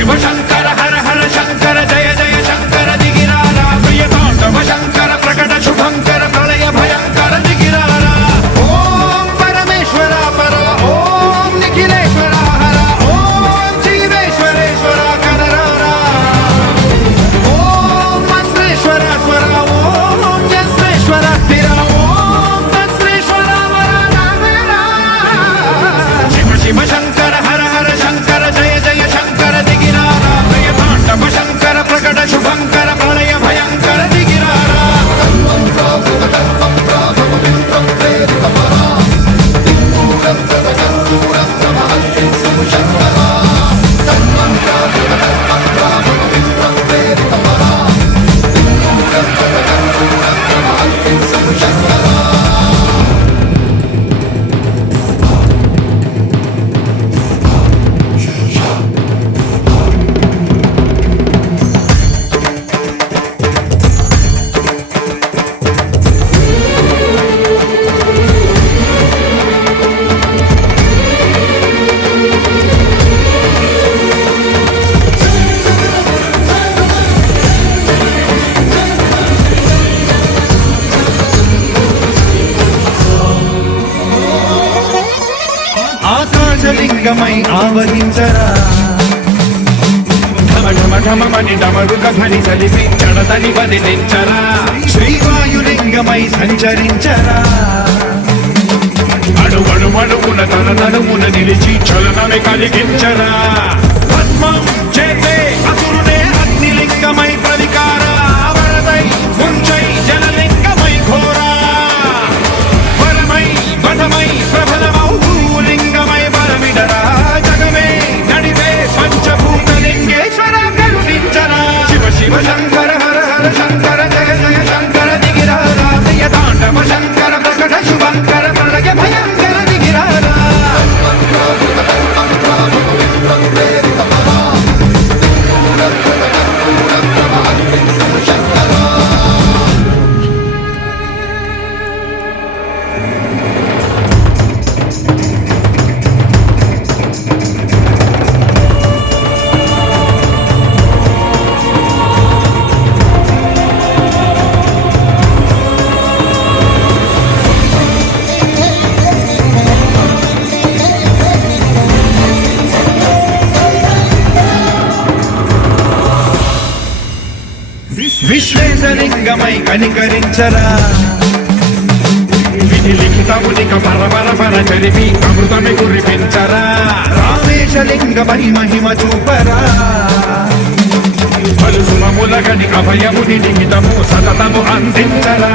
శివ శంకర హర హర శంకర జయ జయ శంకర దిగిరారా ప్రియతాండవ శంకర ప్రకట శుభంకర ప్రళయ భయంకర దిగిరారా ఓం పరమేశ్వర పర ఓం నిఖిలేశ్వర హర ఓం జీవేశ్వరేశ్వర కనరారా ఓం మంత్రేశ్వర స్వర ఓం యంత్రేశ్వర స్థిర ఓం తంత్రేశ్వర వర నామేరా శివ శివ శంకర హర హర శంకర జయ జయ శంకర దిగిరారా ప్రియతాండవ శంకర ప్రకట శుభంకర ప్రళయ భయంకర దిగిరారా ఆకాశలింగమై ఆవహించరా ఢమ ఢమ ఢమమని డమరుక ధ్వని సలిపి జడతని వదిలించరా శ్రీవాయులింగమై సంచరించరా అడుగడుమడుగున తన తనుమున నిలిచి చలనమే కలిగించరా భస్మం చేసే అసురునే అగ్నిలింగమై ప్రవికార వరదై ముంచై జలలింగమై ఘోరా వరమై వసమై ప్రబలమౌ భూలింగమై బలమిడరా జగమే నడిపే పంచభూతలింగేశ్వర కరుణించరా శివ శివ శంకర హర హర శంకర జయ జయ శంకర దిగిరారా ప్రియతాండవ శంకర ప్రకట శుభంకర ప్రళయ భయంకర దిగిరారా విశ్వేశలింగమై కనికరించరా విధి లిఖితమునిక పరపర పర చరిపి అమృతమి కురిపించరా రామేశలింగమై మహిమ చూపరా పలు సుమములగని అభయముని నిమితము సతతము అందించరా